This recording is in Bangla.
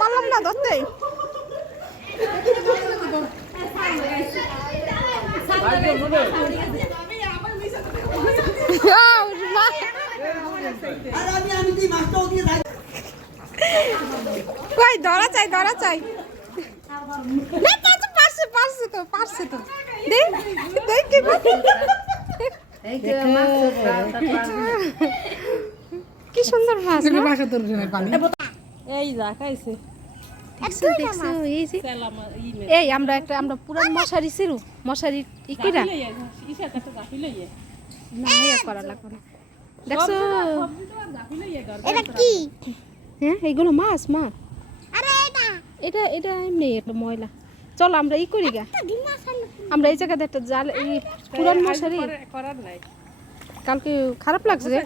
পারলাম না ধরতে। কই ধরা চাই ধরা চাই। পারছে পারছে তো পারছে তো। দেখ দেখ কি কি সুন্দর মাছ না? এই যা খাইছে। এই আমরা পুরান মশারি ছিল, মশারি ই কইরা না ইয়া করা লাগবে না। দেখছো এটা কি? হ্যাঁ এইগুলো মাছ মাছ। আরে এটা এটা এমনি একটা ময়লা। চল আমরা ই করি গা, আমরা এই জায়গাতে একটা জাল এই পুরান মশারি। কালকে খারাপ লাগছে।